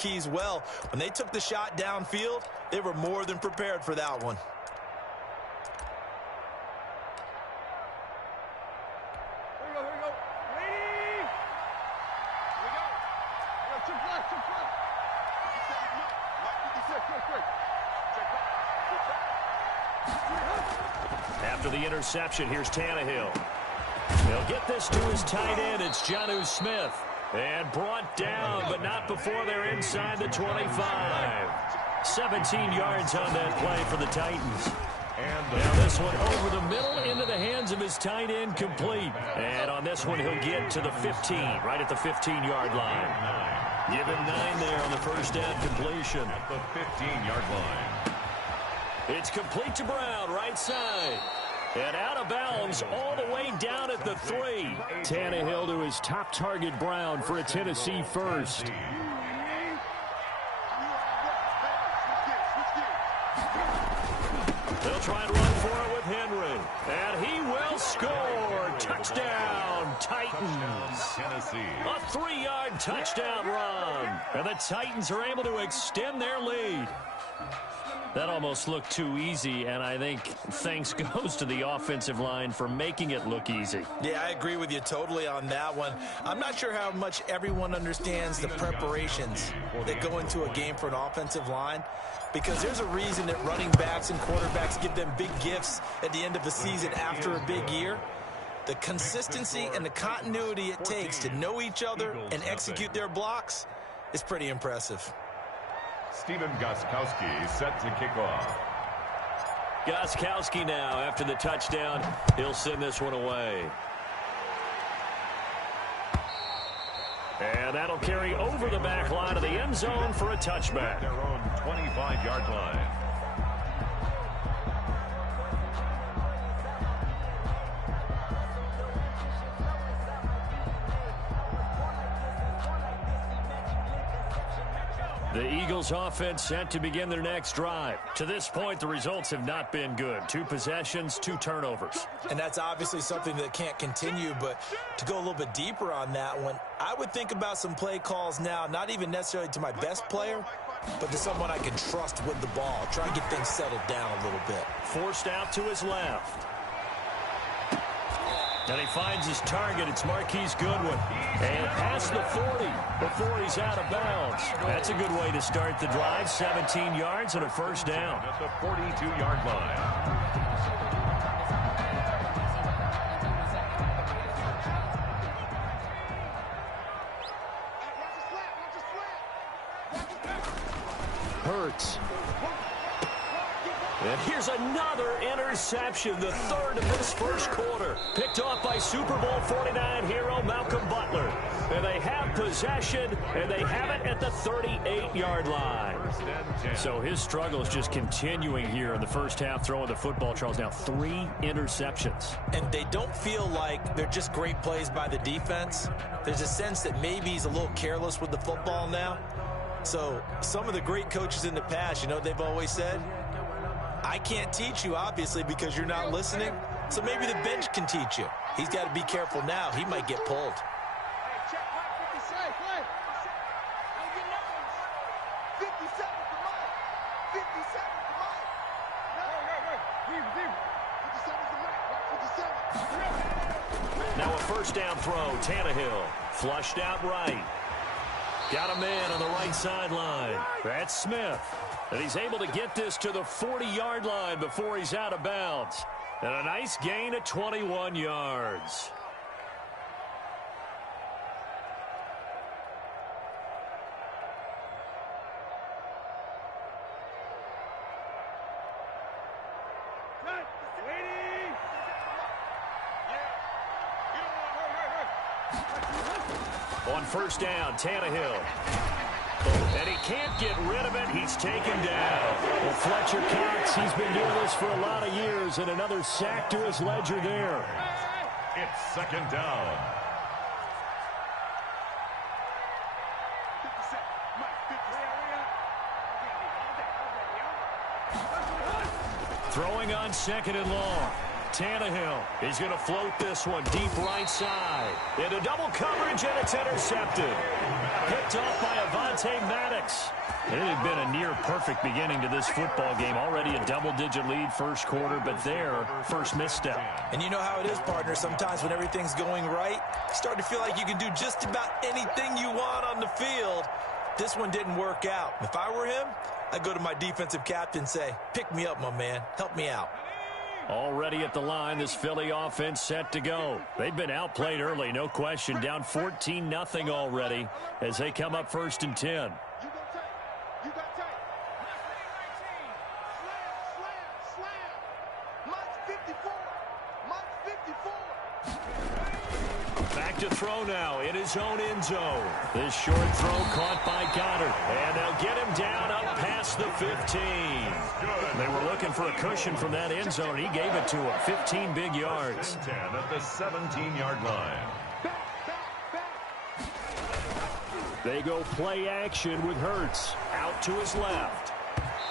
keys well. When they took the shot downfield, they were more than prepared for that one. Here we go. Ready? Here we go. Check left. Quick. After the interception, here's Tannehill. They'll get this to his tight end. It's Jonnu Smith. And brought down, but not before they're inside the 25. 17 yards on that play for the Titans. And now this one over the middle into the hands of his tight end, complete. And on this one, he'll get to the 15, right at the 15-yard line. Give him 9 there on the first down completion. At the 15-yard line. It's complete to Brown, right side. And out of bounds all the way down at the 3. Tannehill to his top target, Brown, for a Tennessee first. They'll try and run for it with Henry. And he will score. Touchdown, Titans. A 3-yard touchdown run. And the Titans are able to extend their lead. That almost looked too easy, and I think thanks goes to the offensive line for making it look easy. Yeah, I agree with you totally on that one. I'm not sure how much everyone understands the preparations that go into a game for an offensive line, because there's a reason that running backs and quarterbacks give them big gifts at the end of the season after a big year. The consistency and the continuity it takes to know each other and execute their blocks is pretty impressive. Stephen Gostkowski set to kick off. Gostkowski now after the touchdown. He'll send this one away. And that'll carry over the back line of the end zone for a touchback. Their own 25-yard line. The Eagles offense set to begin their next drive. To this point, the results have not been good. 2 possessions, 2 turnovers. And that's obviously something that can't continue, but to go a little bit deeper on that one, I would think about some play calls now, not even necessarily to my best player, but to someone I can trust with the ball. Try and get things settled down a little bit. Forced out to his left. And he finds his target. It's Marquise Goodwin. And past the 40 before he's out of bounds. That's a good way to start the drive. 17 yards and a first down. At the 42-yard line. Hurts. And here's another interception, the 3rd of this first quarter. Picked off by Super Bowl 49 hero Malcolm Butler. And they have possession, and they have it at the 38-yard line. So his struggle is just continuing here in the first half, throwing the football. Charles, now 3 interceptions. And they don't feel like they're just great plays by the defense. There's a sense that maybe he's a little careless with the football now. So some of the great coaches in the past, you know what they've always said? I can't teach you, obviously, because you're not listening. So maybe the bench can teach you. He's got to be careful now. He might get pulled. Now a first down throw. Tannehill flushed out right. Got a man on the right sideline. That's Smith. And he's able to get this to the 40-yard line before he's out of bounds. And a nice gain of 21 yards. On first down, Tannehill. And he can't get rid of it. He's taken down. Well, Fletcher Cox, he's been doing this for a lot of years, and another sack to his ledger there. It's second down. Throwing on second and long. Tannehill. He's going to float this one deep right side. Into double coverage, and it's intercepted. Picked off by Avonte Maddox. It had been a near-perfect beginning to this football game. Already a double-digit lead first quarter, but their first misstep. And you know how it is, partner. Sometimes when everything's going right, you start to feel like you can do just about anything you want on the field. This one didn't work out. If I were him, I'd go to my defensive captain and say, pick me up, my man. Help me out. Already at the line, this Philly offense set to go. They've been outplayed early, no question. Down 14-0 already as they come up 1st and 10. Back to throw now in his own end zone. This short throw caught by Goddard. And they'll get him down up past the 15. They were looking for a cushion from that end zone. He gave it to him. 15 big yards. 10 at the 17-yard line. They go play action with Hurts. Out to his left.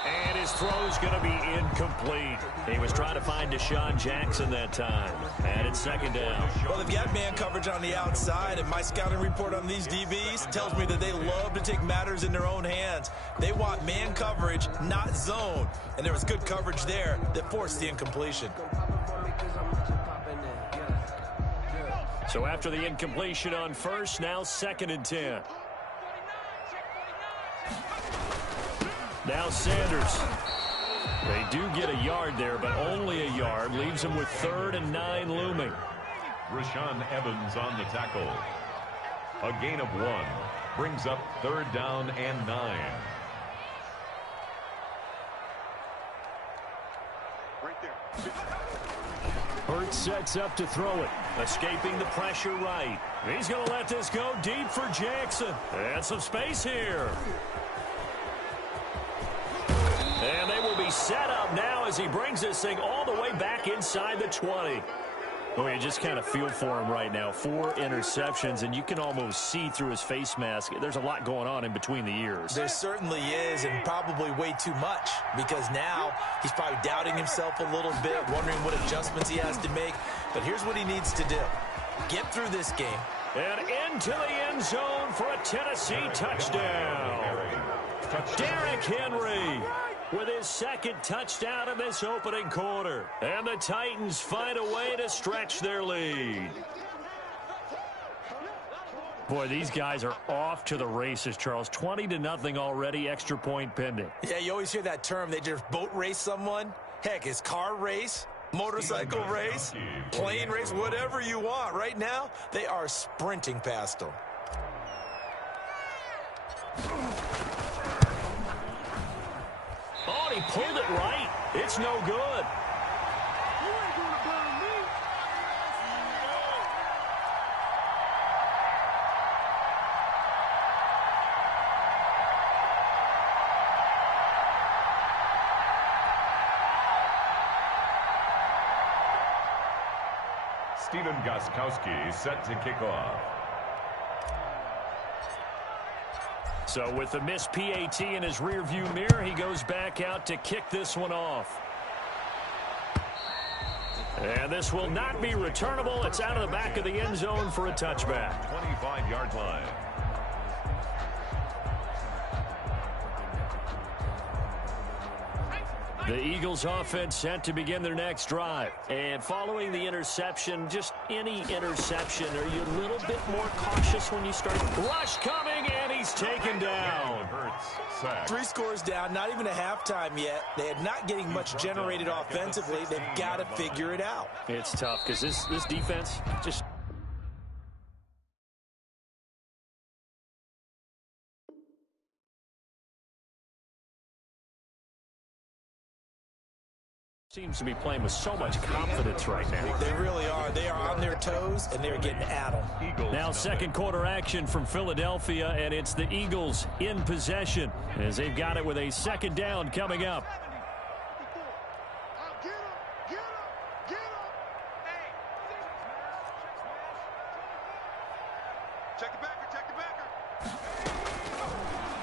And his throw's going to be incomplete. He was trying to find Deshaun Jackson that time. And it's 2nd down. Well, they've got man coverage on the outside, and my scouting report on these DBs tells me that they love to take matters in their own hands. They want man coverage, not zone. And there was good coverage there that forced the incompletion. So after the incompletion on first, now 2nd and 10. Now Sanders. They do get a yard there, but only a yard. Leaves them with 3rd and 9 looming. Rashaan Evans on the tackle. A gain of 1. Brings up 3rd down and 9. Right there. Hurts sets up to throw it. Escaping the pressure right. He's going to let this go deep for Jackson. And some space here. And they will be set up now as he brings this thing all the way back inside the 20. Oh, you just kind of feel for him right now. 4 interceptions, and you can almost see through his face mask. There's a lot going on in between the ears. There certainly is, and probably way too much, because now he's probably doubting himself a little bit, wondering what adjustments he has to make. But here's what he needs to do. Get through this game. And into the end zone for a Tennessee touchdown. Derrick Henry with his 2nd touchdown in this opening quarter. And the Titans find a way to stretch their lead. Boy, these guys are off to the races, Charles. 20-0 already, extra point pending. Yeah, you always hear that term. They just boat race someone. Heck, it's car race, motorcycle race, plane race, whatever you want. Right now, they are sprinting past them. Oh, he pulled it right. It's no good. Stephen Gostkowski set to kick off. So with the missed PAT in his rearview mirror, he goes back out to kick this one off. And this will not be returnable. It's out of the back of the end zone for a touchback. 25-yard line. The Eagles offense set to begin their next drive. And following the interception, just any interception, are you a little bit more cautious when you start? Rush coming, and he's taken down. Hurts, sack. 3 scores down, not even a halftime yet. They are not getting much generated offensively. They've got to figure it out. It's tough because this defense just... seems to be playing with so much confidence right now. They really are. They are on their toes, and they're getting at them. Now second quarter action from Philadelphia, and it's the Eagles in possession as they've got it with a 2nd down coming up.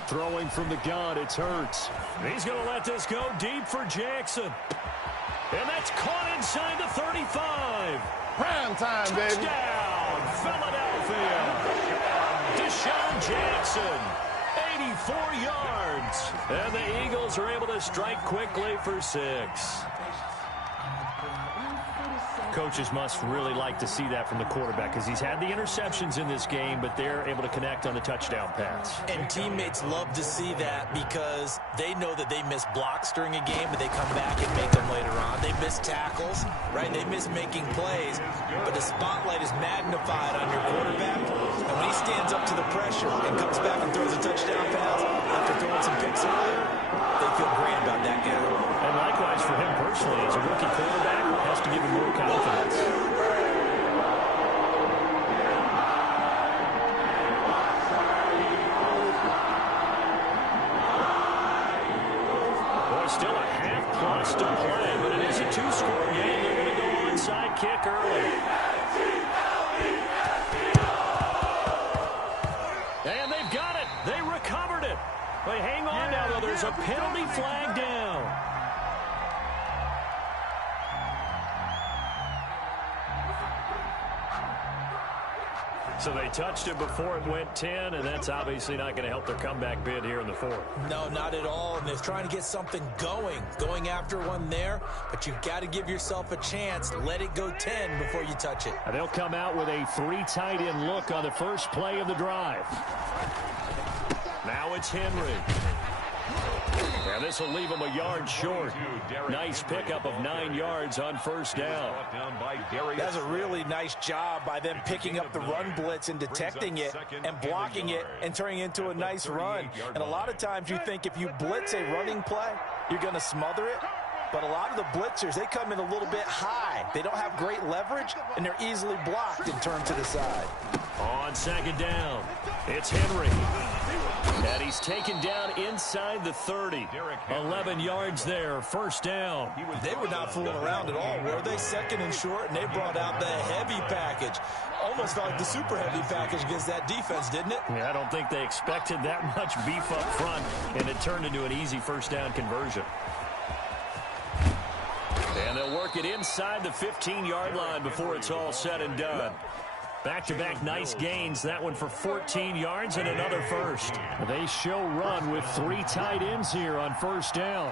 Throwing from the gun, it's Hurts. He's going to let this go deep for Jackson. And that's caught inside the 35. Prime time, baby. Touchdown, Philadelphia. Deshaun Jackson, 84 yards. And the Eagles are able to strike quickly for 6. Coaches must really like to see that from the quarterback because he's had the interceptions in this game, but they're able to connect on the touchdown pass. And teammates love to see that because they know that they miss blocks during a game, but they come back and make them later on. They miss tackles, right? They miss making plays, but the spotlight is magnified on your quarterback. And when he stands up to the pressure and comes back and throws a touchdown pass after throwing some picks earlier, they feel great about that guy. And likewise for him personally, as a rookie quarterback, has to give him more confidence. Boy, still a half plus to play, but it is a 2-score game. They're going to go onside kick early. And they've got it. They recovered it. But hang on now, though. There's a penalty flag down. So they touched it before it went 10, and that's obviously not going to help their comeback bid here in the 4th. No, not at all. And they're trying to get something going after one there. But you've got to give yourself a chance. Let it go 10 before you touch it. And they'll come out with a 3 tight end look on the first play of the drive. Now it's Henry. And this will leave him a yard short. Nice pickup of 9 yards on first down. That's a really nice job by them picking up the run blitz and detecting it and blocking it and turning it into a nice run. And a lot of times you think if you blitz a running play, you're going to smother it. But a lot of the blitzers, they come in a little bit high. They don't have great leverage, and they're easily blocked and turned to the side. On second down, it's Henry. And he's taken down inside the 30. 11 yards there, first down. They were not fooling around at all, were they? Second and short, and they brought out the heavy package. Almost felt like the super heavy package against that defense, didn't it? Yeah, I don't think they expected that much beef up front, and it turned into an easy first down conversion. And they'll work it inside the 15-yard line before it's all said and done. Back-to-back nice gains. That one for 14 yards and another first. They show run with 3 tight ends here on first down.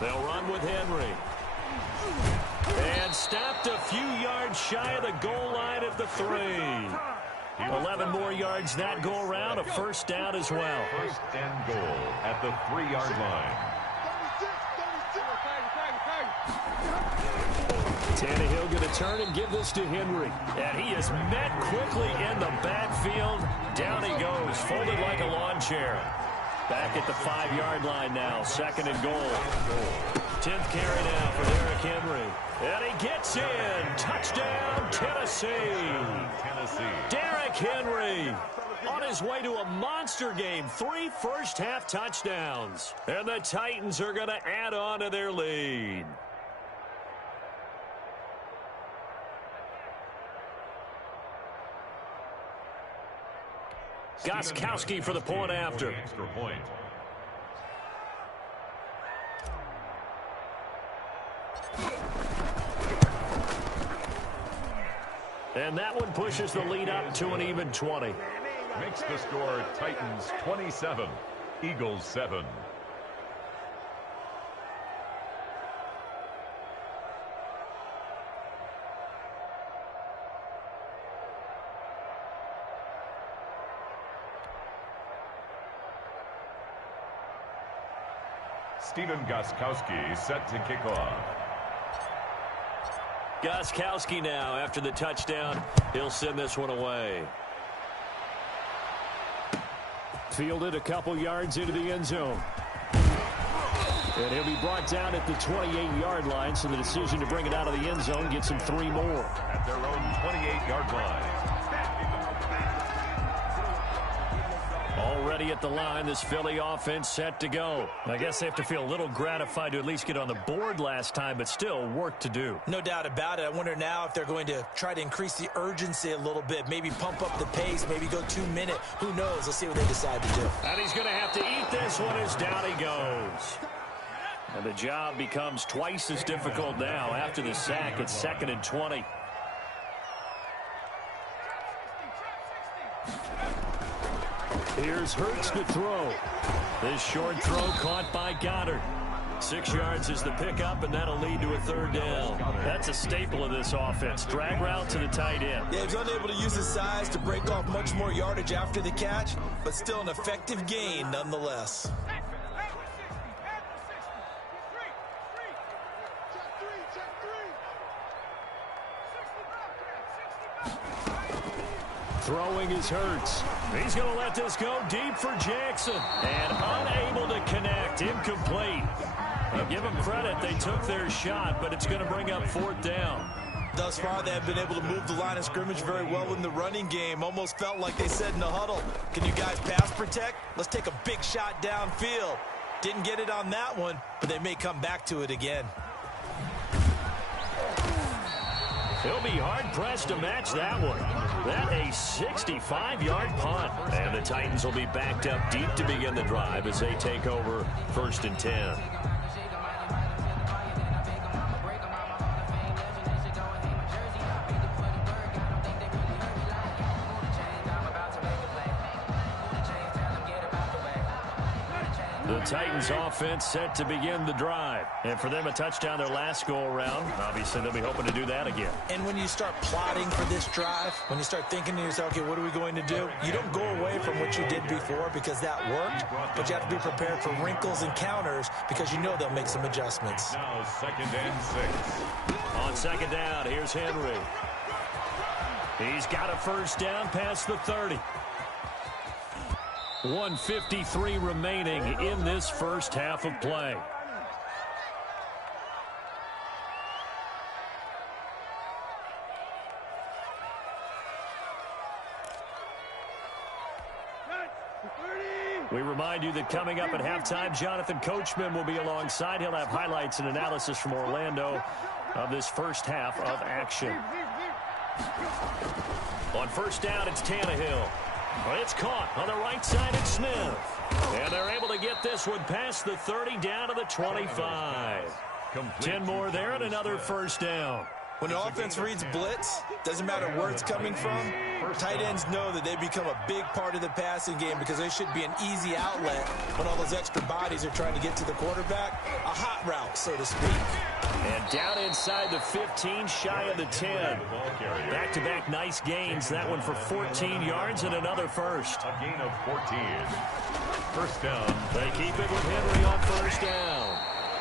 They'll run with Henry. And stopped a few yards shy of the goal line at the 3. 11 more yards that go around, a first down as well. First and goal at the 3-yard line. Tannehill going to turn and give this to Henry. And he is met quickly in the backfield. Down he goes, folded like a lawn chair. Back at the 5-yard line now, second and goal. 10th carry now for Derrick Henry. And he gets in. Touchdown, Tennessee. Derrick Henry on his way to a monster game. 3 first-half touchdowns. And the Titans are going to add on to their lead. Gostkowski for the point after. Extra point. And that one pushes the lead up to an even 20. Makes the score Titans 27, Eagles 7. Stephen Gostkowski set to kick off. Gostkowski now after the touchdown. He'll send this one away. Fielded a couple yards into the end zone. And he'll be brought down at the 28-yard line, so the decision to bring it out of the end zone gets him 3 more. At their own 28-yard line. Already ready at the line. This Philly offense set to go. I guess they have to feel a little gratified to at least get on the board last time, but still work to do. No doubt about it. I wonder now if they're going to try to increase the urgency a little bit, maybe pump up the pace, maybe go 2 minute. Who knows? Let's see what they decide to do. And he's going to have to eat this one as down he goes. And the job becomes twice as difficult now after the sack. It's 2nd and 20. Here's Hurts to throw. This short throw caught by Goddard. 6 yards is the pickup, and that'll lead to a 3rd down. That's a staple of this offense. Drag route to the tight end. Yeah, he was unable to use his size to break off much more yardage after the catch, but still an effective gain nonetheless. Throwing is Hurts. He's going to let this go deep for Jackson. And unable to connect. Incomplete. I'll give them credit. They took their shot, but it's going to bring up 4th down. Thus far, they have been able to move the line of scrimmage very well in the running game. Almost felt like they said in the huddle, can you guys pass protect? Let's take a big shot downfield. Didn't get it on that one, but they may come back to it again. He'll be hard-pressed to match that one. That a 65-yard punt. And the Titans will be backed up deep to begin the drive as they take over 1st and 10. The Titans offense set to begin the drive. And for them, a touchdown their last go-around. Obviously, they'll be hoping to do that again. And when you start plotting for this drive, when you start thinking to yourself, okay, what are we going to do? You don't go away from what you did before because that worked, but you have to be prepared for wrinkles and counters because you know they'll make some adjustments. Now 2nd and 6. On 2nd down, here's Henry. He's got a 1st down past the 30. 1:53 remaining in this first half of play. We remind you that coming up at halftime, Jonathan Coachman will be alongside. He'll have highlights and analysis from Orlando of this first half of action. On 1st down, it's Tannehill. Well, it's caught on the right side at Smith. And they're able to get this one past the 30 down to the 25. 10 more there and another 1st down. When an offense reads blitz, doesn't matter where it's coming from, tight ends know that they become a big part of the passing game because they should be an easy outlet when all those extra bodies are trying to get to the quarterback. A hot route, so to speak. And down inside the 15, shy of the 10. Back-to-back nice gains. That one for 14 yards and another 1st. A gain of 14. 1st down. They keep it with Henry on 1st down.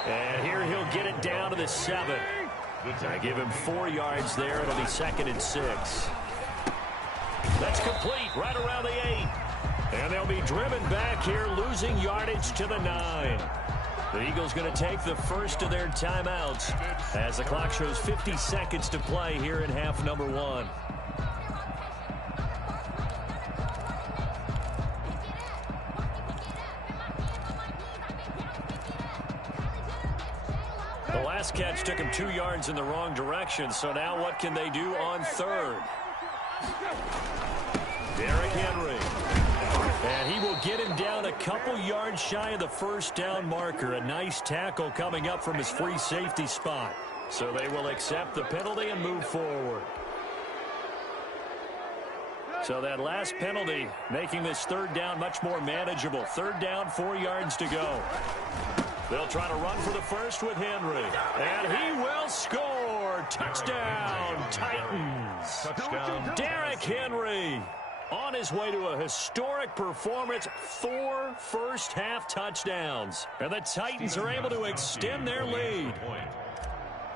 And here he'll get it down to the 7. I give him 4 yards there. It'll be 2nd and 6. That's complete right around the 8. And they'll be driven back here, losing yardage to the 9. The Eagles going to take the first of their timeouts as the clock shows 50 seconds to play here in half number 1. The last catch took him 2 yards in the wrong direction, so now what can they do on 3rd? Derrick Henry. And he will get him down a couple yards shy of the 1st down marker. A nice tackle coming up from his free safety spot. So they will accept the penalty and move forward. So that last penalty making this 3rd down much more manageable. 3rd down, 4 yards to go. They'll try to run for the 1st with Henry. And he will score. Touchdown, Titans. Touchdown. Derrick Henry on his way to a historic performance. 4 first-half touchdowns. And the Titans are able to extend their lead.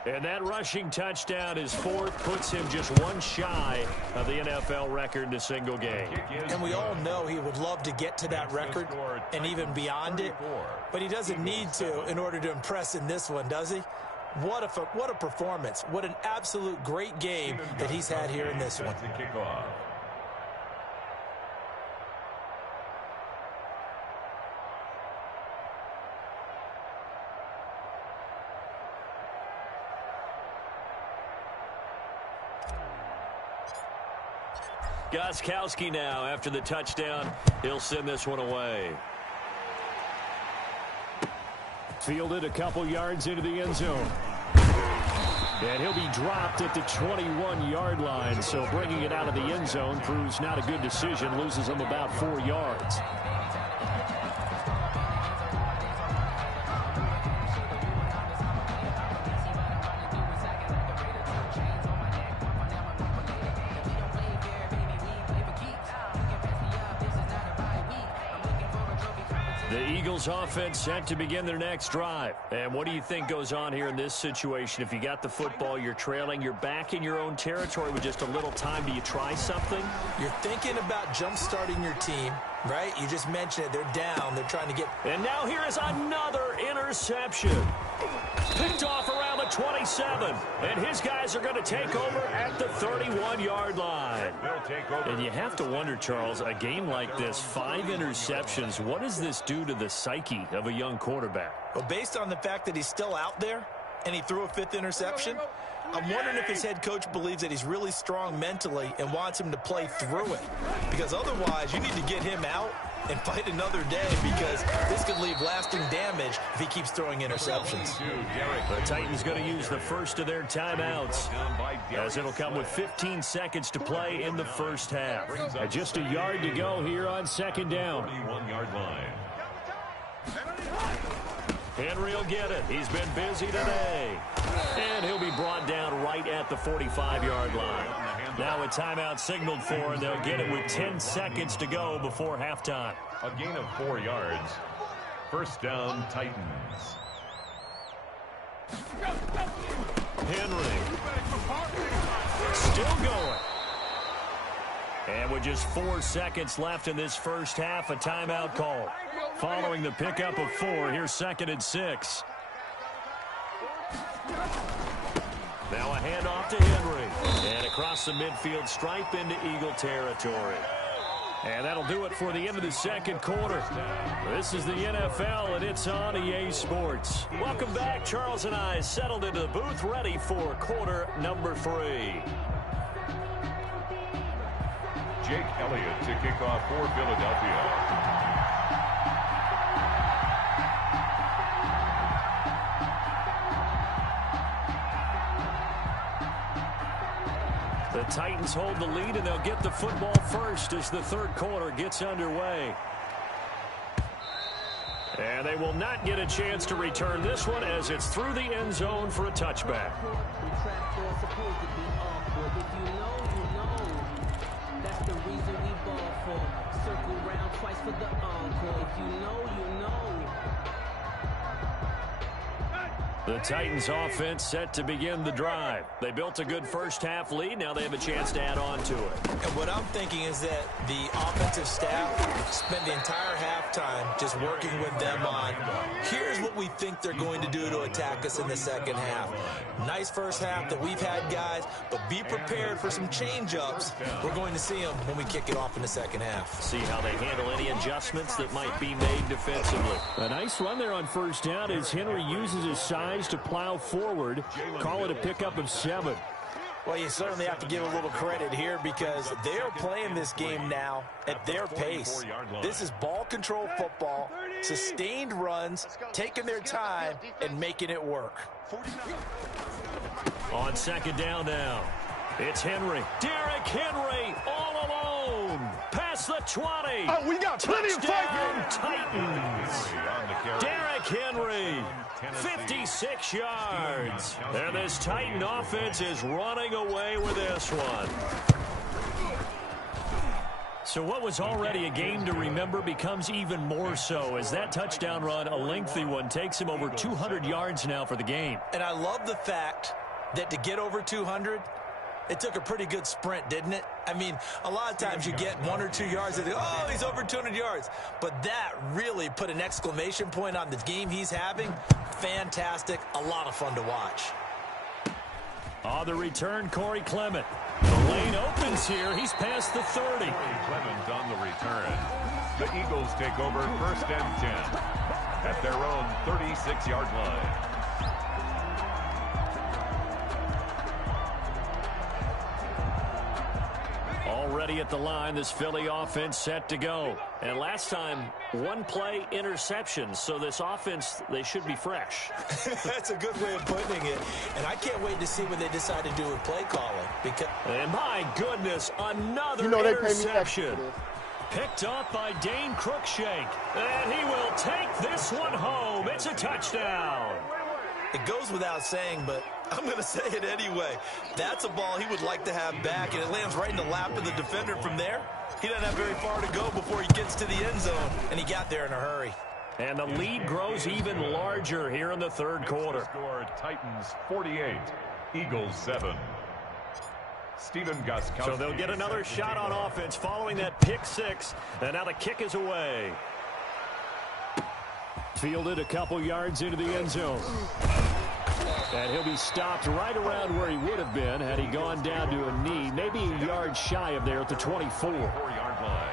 And that rushing touchdown is 4th, puts him just 1 shy of the NFL record in a single game. And we all know he would love to get to that record and even beyond it, but he doesn't need to in order to impress in this one, does he? What a performance. What an absolute great game that he's had here in this one. Gostkowski now after the touchdown. He'll send this one away. Fielded a couple yards into the end zone. And he'll be dropped at the 21-yard line. So bringing it out of the end zone proves not a good decision. Loses him about 4 yards. The Eagles offense set to begin their next drive. And what do you think goes on here in this situation? If you got the football, you're trailing, you're back in your own territory with just a little time. Do you try something? You're thinking about jump-starting your team, right? You just mentioned it. They're down. They're trying to get... And now here is another interception. Picked off around the 27. And his guys are going to take over at the 31-yard line. And you have to wonder, Charles, a game like this, 5 interceptions, what does this do to the psyche of a young quarterback? Well, based on the fact that he's still out there and he threw a 5th interception, I'm wondering if his head coach believes that he's really strong mentally and wants him to play through it. Because otherwise, you need to get him out and fight another day, because this could leave lasting damage if he keeps throwing interceptions. The Titans going to use the first of their timeouts, as it'll come with 15 seconds to play in the first half. Just a yard to go here on second down. 31-yard line. Henry will get it. He's been busy today. And he'll be brought down right at the 45-yard line. Now a timeout signaled for, and they'll get it with 10 seconds to go before halftime. A gain of 4 yards. First down, Titans. Henry. Still going. And with just 4 seconds left in this first half, a timeout call. Following the pickup of 4, here's 2nd and 6. Now a handoff to Henry. And across the midfield stripe into Eagle territory. And that'll do it for the end of the second quarter. This is the NFL, and it's on EA Sports. Welcome back. Charles and I settled into the booth, ready for quarter number 3. Jake Elliott to kick off for Philadelphia. The Titans hold the lead, and they'll get the football first as the third quarter gets underway. And they will not get a chance to return this one, as it's through the end zone for a touchback. That's the reason we ball for. Circle round twice for the encore. If you know, you know. The Titans offense set to begin the drive. They built a good first half lead. Now they have a chance to add on to it. And what I'm thinking is that the offensive staff spent the entire halftime just working with them on, here's what we think they're going to do to attack us in the second half. Nice first half that we've had, guys, but be prepared for some change-ups. We're going to see them when we kick it off in the second half. See how they handle any adjustments that might be made defensively. A nice run there on first down as Henry uses his size to plow forward. Call it a pickup of 7. Well, you certainly have to give a little credit here, because they're playing this game now at their pace. This is ball control football, sustained runs, taking their time, and making it work. On second down now, it's Henry. Derrick Henry all alone. Past the 20. Oh, we got plenty of fight. Titans. Derrick Henry, 56 yards. And this Titan offense is running away with this one. So what was already a game to remember becomes even more so, as that touchdown run, a lengthy one, takes him over 200 yards now for the game. And I love the fact that to get over 200, it took a pretty good sprint, didn't it? I mean, a lot of times you get 1 or 2 yards and oh, he's over 200 yards. But that really put an exclamation point on the game he's having. Fantastic. A lot of fun to watch. On the return, Corey Clement. The lane opens here. He's past the 30. Clement on the return. The Eagles take over first and 10 at their own 36-yard line. Already Already at the line, this Philly offense set to go. And last time, one play interception. So this offense, they should be fresh. That's a good way of putting it. And I can't wait to see what they decide to do with play calling. And my goodness, another interception. Picked up by Dane Cruikshank. And he will take this one home. It's a touchdown. It goes without saying, but I'm going to say it anyway. That's a ball he would like to have back, and it lands right in the lap of the defender from there. He doesn't have very far to go before he gets to the end zone, and he got there in a hurry. And the lead grows even larger here in the third quarter. Score Titans 48, Eagles 7. Stephen Gostkowski. So they'll get another shot on offense following that pick six, and now the kick is away. Fielded a couple yards into the end zone. And he'll be stopped right around where he would have been had he gone down to a knee, maybe a yard shy of there at the 24. 4-yard line.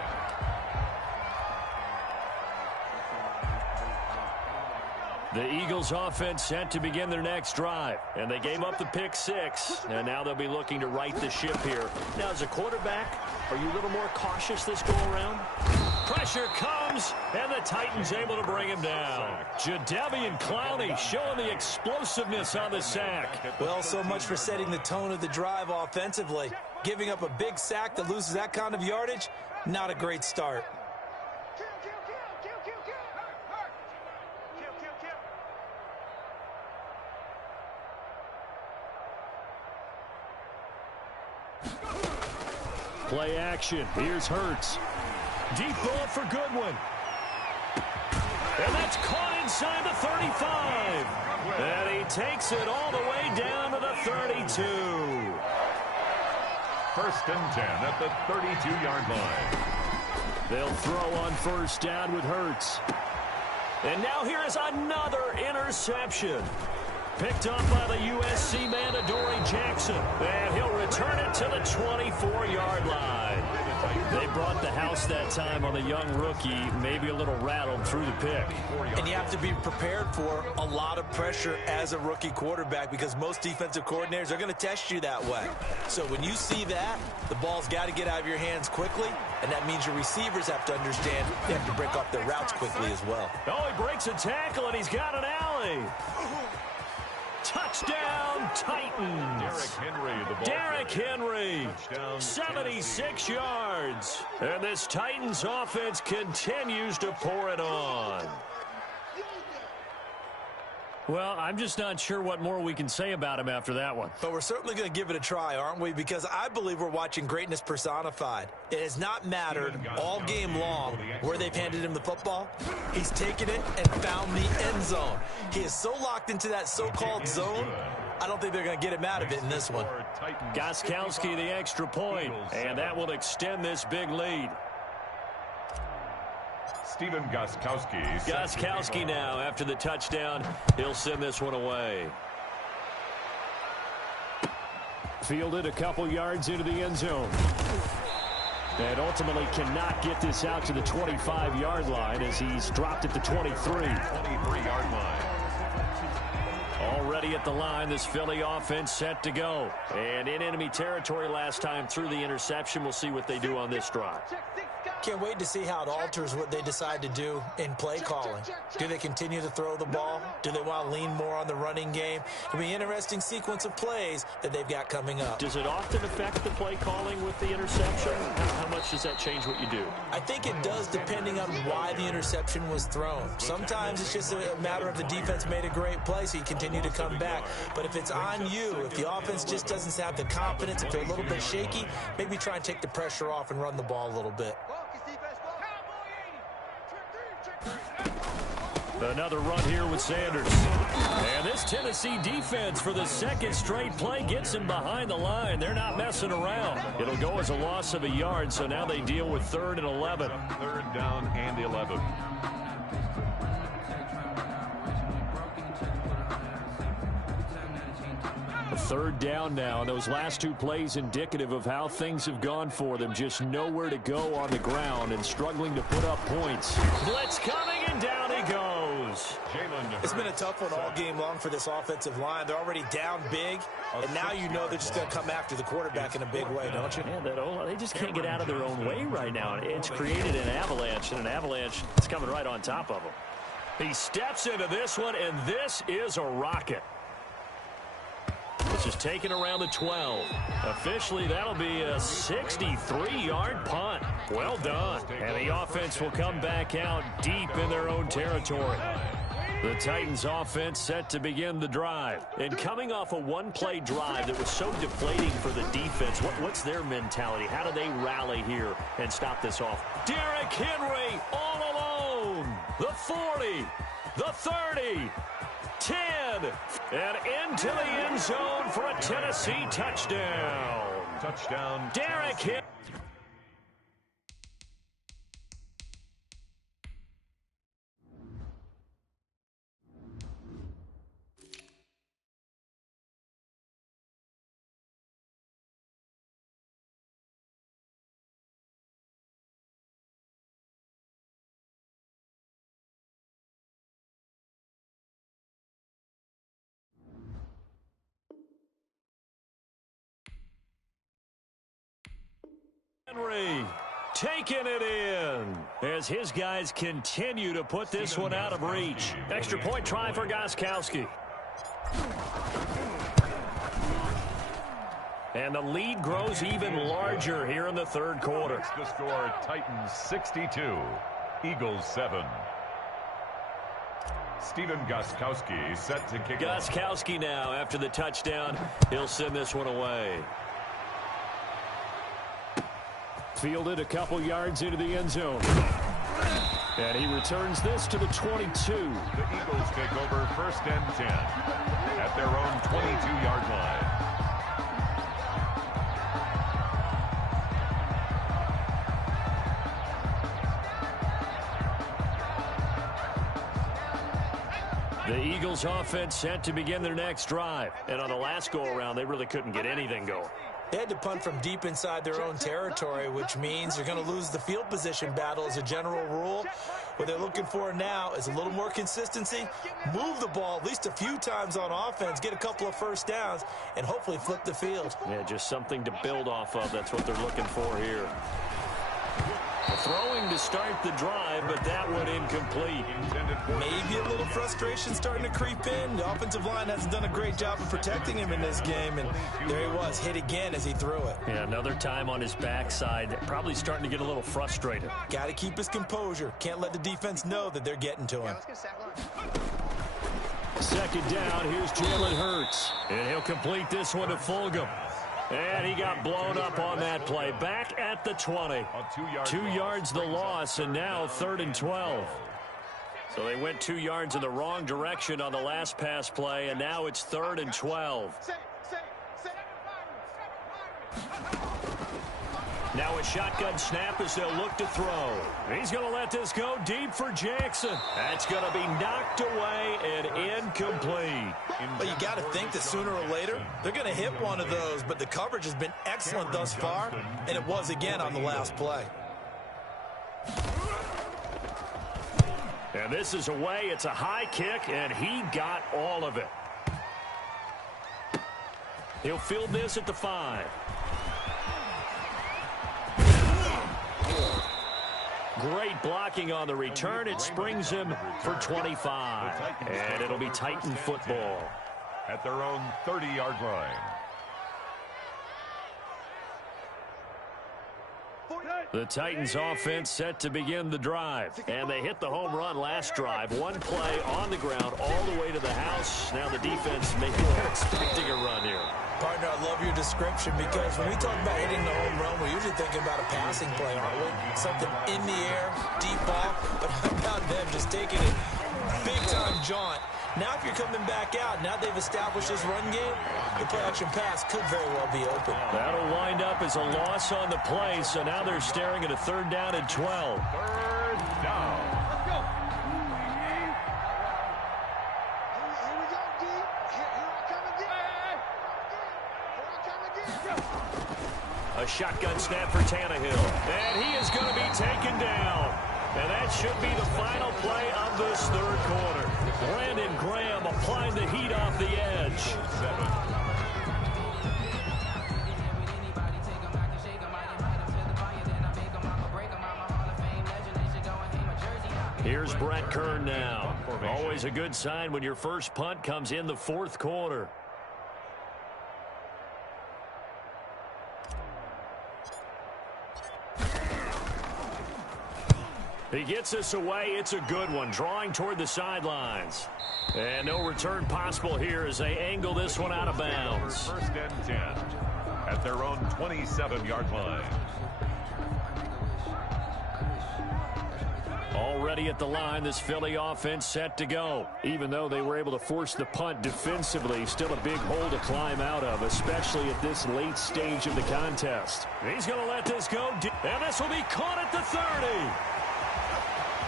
The Eagles offense set to begin their next drive, and they gave up the pick six, and now they'll be looking to right the ship here. Now, as a quarterback, are you a little more cautious this go-around? Pressure comes, and the Titans able to bring him down. Jadeveon Clowney showing the explosiveness on the sack. Well, so much for setting the tone of the drive offensively. Giving up a big sack that loses that kind of yardage, not a great start. Play action. Here's Hurts. Deep ball for Goodwin. And that's caught inside the 35. And he takes it all the way down to the 32. First and 10 at the 32-yard line. They'll throw on first down with Hurts. And now here is another interception. Picked up by the USC man, Adoree Jackson. And he'll return it to the 24-yard line. They brought the house that time on the young rookie, maybe a little rattled through the pick. And you have to be prepared for a lot of pressure as a rookie quarterback because most defensive coordinators are going to test you that way. So when you see that, the ball's got to get out of your hands quickly, and that means your receivers have to understand they have to break off their routes quickly as well. Oh, he breaks a tackle, and he's got an alley. Touchdown, Titans. Derrick Henry, 76 yards. And this Titans offense continues to pour it on. Well, I'm just not sure what more we can say about him after that one. But we're certainly going to give it a try, aren't we? Because I believe we're watching greatness personified. It has not mattered all game long where they've handed him the football. He's taken it and found the end zone. He is so locked into that so-called zone, I don't think they're going to get him out of it in this one. Gostkowski the extra point, and that will extend this big lead. Stephen Gostkowski. Gostkowski now, after the touchdown, he'll send this one away. Fielded a couple yards into the end zone. And ultimately cannot get this out to the 25-yard line as he's dropped at the 23. 23-yard line. Already at the line, this Philly offense set to go. And in enemy territory last time through the interception. We'll see what they do on this drive. Can't wait to see how it alters what they decide to do in play calling. Do they continue to throw the ball? Do they want to lean more on the running game? It'll be an interesting sequence of plays that they've got coming up. Does it often affect the play calling with the interception? How much does that change what you do? I think it does depending on why the interception was thrown. Sometimes it's just a matter of the defense made a great play, so you continue to come back. But if it's on you, if the offense just doesn't have the confidence, if they're a little bit shaky, maybe try and take the pressure off and run the ball a little bit. Another run here with Sanders. And this Tennessee defense for the second straight play gets him behind the line. They're not messing around. It'll go as a loss of a yard, so now they deal with 3rd and 11. 3rd down and 11. A 3rd down now, and those last two plays indicative of how things have gone for them. Just nowhere to go on the ground and struggling to put up points. Blitz coming, and down he goes. It's been a tough one all game long for this offensive line. They're already down big, and now you know they're just going to come after the quarterback in a big way, don't you? Yeah, they just can't get out of their own way right now. It's created an avalanche, and an avalanche is coming right on top of them. He steps into this one, and this is a rocket. This is taken around the 12. Officially, that'll be a 63-yard punt. Well done. And the offense will come back out deep in their own territory. The Titans offense set to begin the drive. And coming off a one-play drive that was so deflating for the defense, what's their mentality? How do they rally here and stop this off? Derrick Henry all alone. The 40, the 30, 10, and into the end zone for a Tennessee touchdown. Touchdown, Derrick Henry. Henry taking it in as his guys continue to put this one out of reach. Extra point try for Gostkowski. And the lead grows even larger here in the third quarter. The score, Titans 62, Eagles 7. Stephen Gostkowski set to kick off. Gostkowski now after the touchdown. He'll send this one away. Fielded a couple yards into the end zone. And he returns this to the 22. The Eagles take over 1st and 10 at their own 22-yard line. The Eagles offense set to begin their next drive. And on the last go-around, they really couldn't get anything going. They had to punt from deep inside their own territory, which means they're going to lose the field position battle as a general rule. What they're looking for now is a little more consistency, move the ball at least a few times on offense, get a couple of first downs, and hopefully flip the field. Yeah, just something to build off of. That's what they're looking for here. Throwing to start the drive, but that one incomplete. Maybe a little frustration starting to creep in. The offensive line hasn't done a great job of protecting him in this game, and there he was, hit again as he threw it. Yeah, another time on his backside, probably starting to get a little frustrated. Got to keep his composure. Can't let the defense know that they're getting to him. Second down, here's Jalen Hurts, and he'll complete this one to Fulgham. And he got blown up on that play. Back at the 20. 2 yards the loss, and now 3rd and 12. So they went 2 yards in the wrong direction on the last pass play, and now it's 3rd and 12. Now a shotgun snap as they'll look to throw. He's going to let this go deep for Jackson. That's going to be knocked away and incomplete. But you got to think that sooner or later, they're going to hit one of those, but the coverage has been excellent thus far, and it was again on the last play. And this is away. It's a high kick, and he got all of it. He'll field this at the 5. Great blocking on the return. It springs him for 25. And it'll be Titan football. At their own 30-yard line. The Titans offense set to begin the drive. And they hit the home run last drive. One play on the ground all the way to the house. Now the defense maybe they're expecting a run here. Partner, I love your description because when we talk about hitting the home run, we're usually thinking about a passing play, aren't we? Something in the air, deep ball, but how about them just taking it big-time jaunt. Now if you're coming back out, now they've established this run game, the play-action pass could very well be open. That'll wind up as a loss on the play, so now they're staring at a 3rd down and 12. 3rd down. A shotgun snap for Tannehill. And he is going to be taken down. And that should be the final play of this third quarter. Brandon Graham applying the heat off the edge. 7. Here's Brett Kern now. Always a good sign when your first punt comes in the fourth quarter. He gets this away. It's a good one, drawing toward the sidelines. And no return possible here as they angle this one out of bounds. First and 10 at their own 27-yard line. Already at the line, this Philly offense set to go. Even though they were able to force the punt defensively, still a big hole to climb out of, especially at this late stage of the contest. He's going to let this go, and this will be caught at the 30.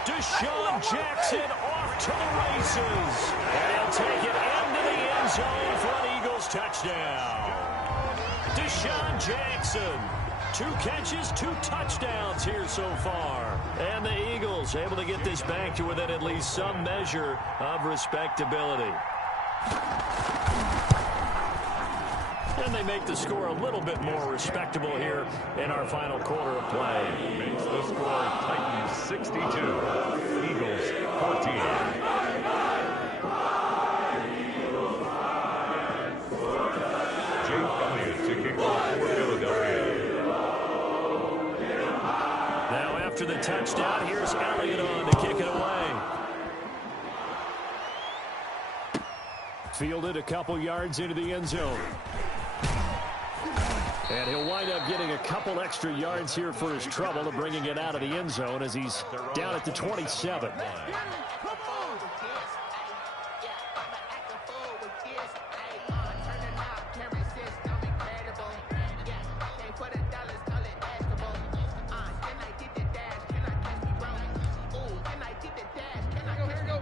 Deshaun Jackson off to the races. And he'll take it into the end zone for an Eagles touchdown. Deshaun Jackson. 2 catches, 2 touchdowns here so far. And the Eagles able to get this back to within at least some measure of respectability. And they make the score a little bit more respectable here in our final quarter of play. Makes the score Titans 62, Eagles 14. Jake Elliott to kick off for Philadelphia. Now after the touchdown, here's Elliott on to kick it away. Fielded a couple yards into the end zone. And he'll wind up getting a couple extra yards here for his trouble to bringing it out of the end zone as he's down at the 27.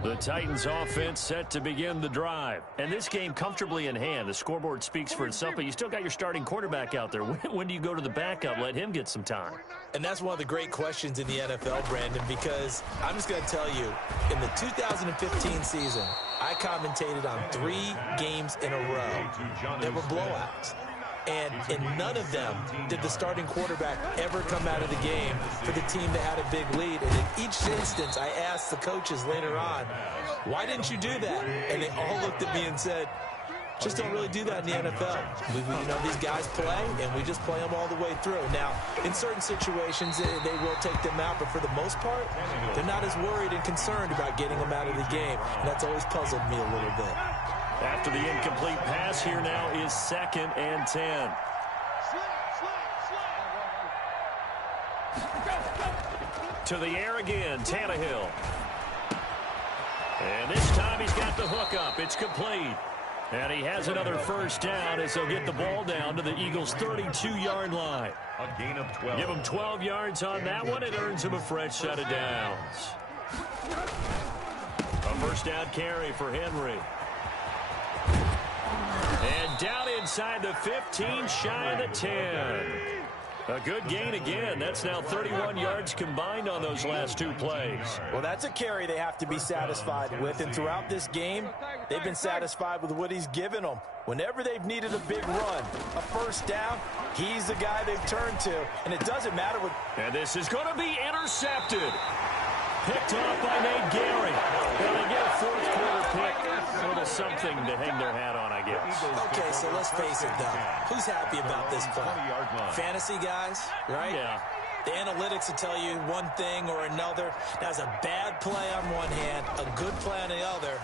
The Titans offense set to begin the drive. And this game comfortably in hand. The scoreboard speaks for itself, but you still got your starting quarterback out there. When do you go to the backup? Let him get some time. And that's one of the great questions in the NFL, Brandon, because I'm just going to tell you, in the 2015 season, I commentated on 3 games in a row that were blowouts. And in none of them did the starting quarterback ever come out of the game for the team that had a big lead. And in each instance, I asked the coaches later on, why didn't you do that? And they all looked at me and said, just don't really do that in the NFL. These guys play, and we just play them all the way through. Now, in certain situations, they will take them out, but for the most part, they're not as worried and concerned about getting them out of the game. And that's always puzzled me a little bit. After the incomplete pass, here now is 2nd and 10. To the air again, Tannehill. And this time he's got the hook up. It's complete. And he has another first down as they'll get the ball down to the Eagles' 32-yard line. A gain of 12. Give him 12 yards on that one. It earns him a fresh set of downs. A first down carry for Henry. And down inside the 15, shy of the 10. A good gain again. That's now 31 yards combined on those last 2 plays. Well, that's a carry they have to be satisfied with. And throughout this game, they've been satisfied with what he's given them. Whenever they've needed a big run, a first down, he's the guy they've turned to. And it doesn't matter what... And this is going to be intercepted. Picked off by Nate Gehring. Well, they get a fourth quarter pick. A little something to hang their hat on, I guess. Okay, so let's face it, though. Who's happy about this play? Fantasy guys, right? Yeah. The analytics will tell you one thing or another. That's a bad play on one hand, a good play on the other,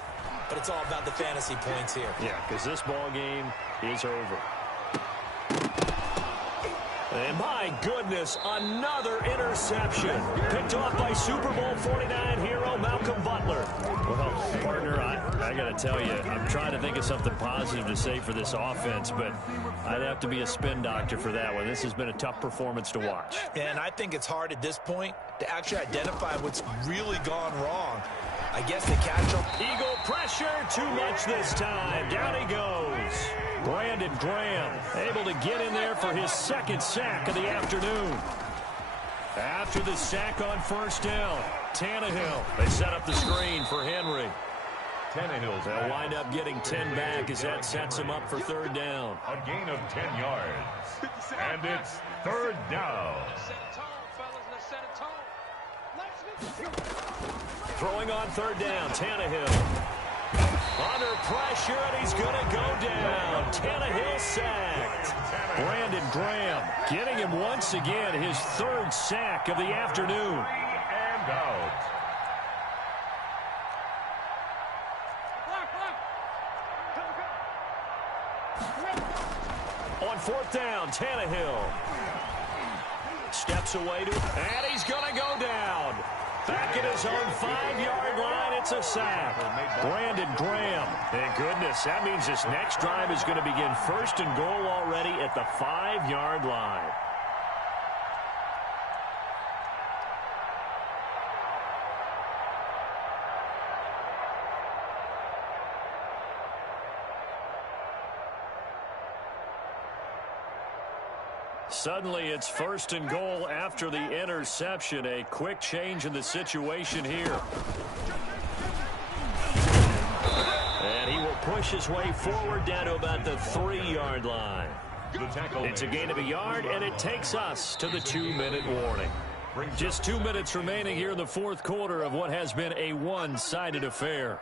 but it's all about the fantasy points here. Yeah, because this ball game is over. And my goodness, another interception. Picked off by Super Bowl 49 hero Malcolm Butler. Well, partner, I got to tell you, I'm trying to think of something positive to say for this offense, but I'd have to be a spin doctor for that one. This has been a tough performance to watch. And I think it's hard at this point to actually identify what's really gone wrong. I guess they catch him. Eagle pressure, too much this time. Down he goes. Brandon Graham able to get in there for his 2nd sack of the afternoon. After the sack on first down, Tannehill. They set up the screen for Henry. Tannehill's They'll wind up getting 10 back as that sets them up for third down. a gain of 10 yards. And it's third down. Throwing on third down, Tannehill. Under pressure, and he's going to go down. Tannehill sacked. Brandon Graham getting him once again his third sack of the afternoon. And out. On fourth down, Tannehill steps away and he's going to go down. Back at his own 5-yard line, it's a sack. Brandon Graham. Thank goodness, that means this next drive is going to begin first and goal already at the 5-yard line. Suddenly, it's first and goal after the interception. A quick change in the situation here. And he will push his way forward down to about the 3-yard line. It's a gain of a yard, and it takes us to the 2-minute warning. Just 2 minutes remaining here in the fourth quarter of what has been a one-sided affair.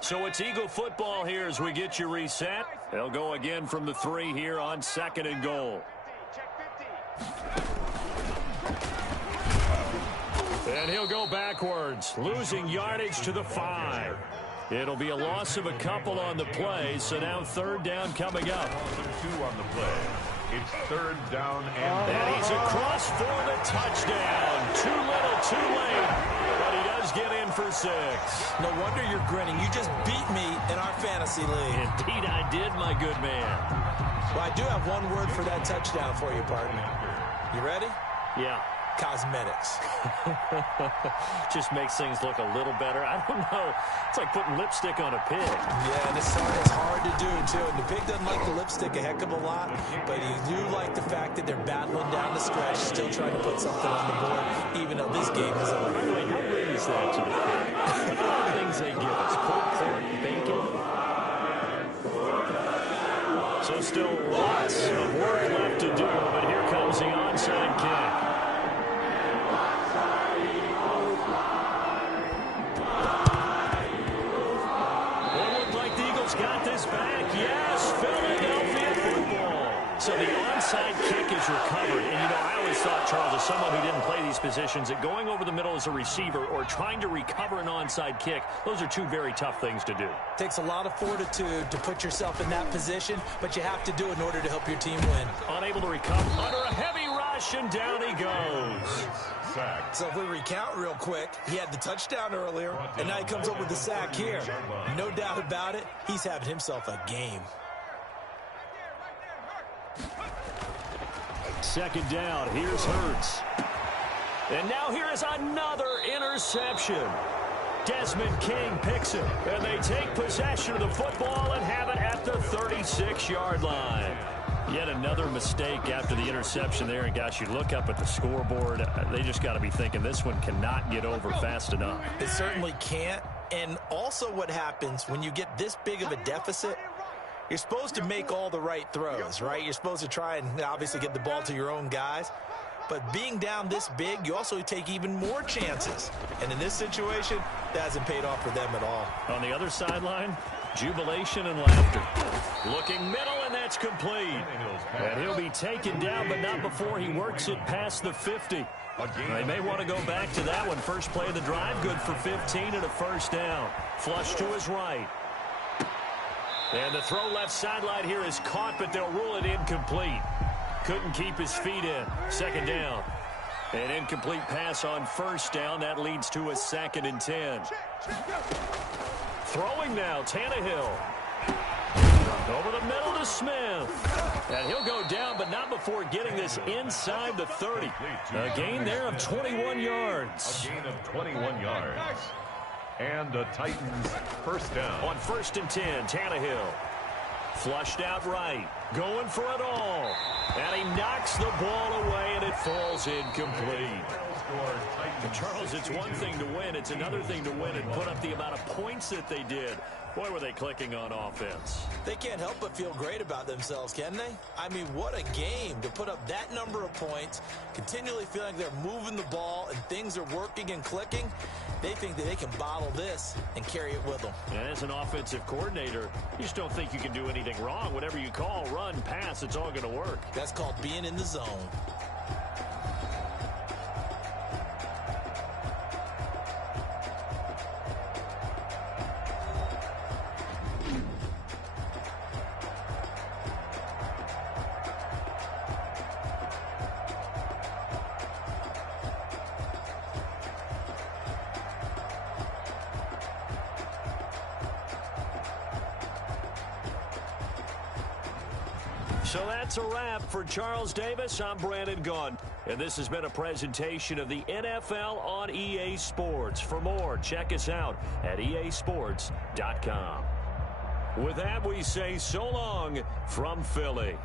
So it's Eagle football here as we get you reset. They'll go again from the 3 here on second and goal. And he'll go backwards, losing yardage to the 5. It'll be a loss of a couple on the play, so now third down coming up. 2 on the play. It's third down And he's across for the touchdown. Too little, too late. But he does get in for 6. No wonder you're grinning. You just beat me in our fantasy league. Indeed I did, my good man. Well, I do have one word for that touchdown for you, partner. You ready? Yeah. Cosmetics. Just makes things look a little better. I don't know. It's like putting lipstick on a pig. Yeah, and it's hard to do, too. And the pig doesn't like the lipstick a heck of a lot, but you do like the fact that they're battling down the stretch, still trying to put something on the board, even though this game is over. By the way, how great is that to the pig? Look at all the things they give us. Pulled pork, bacon. So still lots of work left to do, but here comes the onside kick. Got this back. Yes, Philadelphia football. So the onside kick is recovered. And, you know, I always thought, Charles, as someone who didn't play these positions, that going over the middle as a receiver or trying to recover an onside kick, those are two very tough things to do. Takes a lot of fortitude to put yourself in that position, but you have to do it in order to help your team win. Unable to recover under a heavy rush, and down he goes. So if we recount real quick, he had the touchdown earlier, and now he comes up with the sack here. No doubt about it, he's having himself a game. Second down, here's Hurts. And now here is another interception. Desmond King picks it, and they take possession of the football and have it at the 36-yard line. Yet another mistake after the interception there. And, gosh, you look up at the scoreboard, they just got to be thinking this one cannot get over fast enough. It certainly can't. And also what happens when you get this big of a deficit, you're supposed to make all the right throws, right? You're supposed to try and obviously get the ball to your own guys. But being down this big, you also take even more chances. And in this situation, that hasn't paid off for them at all. On the other sideline, jubilation and laughter. Looking middle, and that's complete. And he'll be taken down, but not before he works it past the 50. They may want to go back to that one. First play of the drive, good for 15 and a first down. Flush to his right. And the throw left sideline here is caught, but they'll rule it incomplete. Couldn't keep his feet in. Second down. An incomplete pass on first down. That leads to a 2nd and 10. Throwing now, Tannehill. Over the middle to Smith. And he'll go down, but not before getting this inside the 30. A gain there of 21 yards. A gain of 21 yards. And the Titans first down. On 1st and 10, Tannehill. Flushed out right. Going for it all. And he knocks the ball away, and it falls incomplete. Charles, it's one thing to win. It's another thing to win and put up the amount of points that they did. Boy, were they clicking on offense. They can't help but feel great about themselves, can they? I mean, what a game to put up that number of points, continually feeling they're moving the ball and things are working and clicking. They think that they can bottle this and carry it with them. And as an offensive coordinator, you just don't think you can do anything wrong. Whatever you call, run, pass, it's all going to work. That's called being in the zone. So that's a wrap for Charles Davis. I'm Brandon Gunn. And this has been a presentation of the NFL on EA Sports. For more, check us out at easports.com. With that, we say so long from Philly.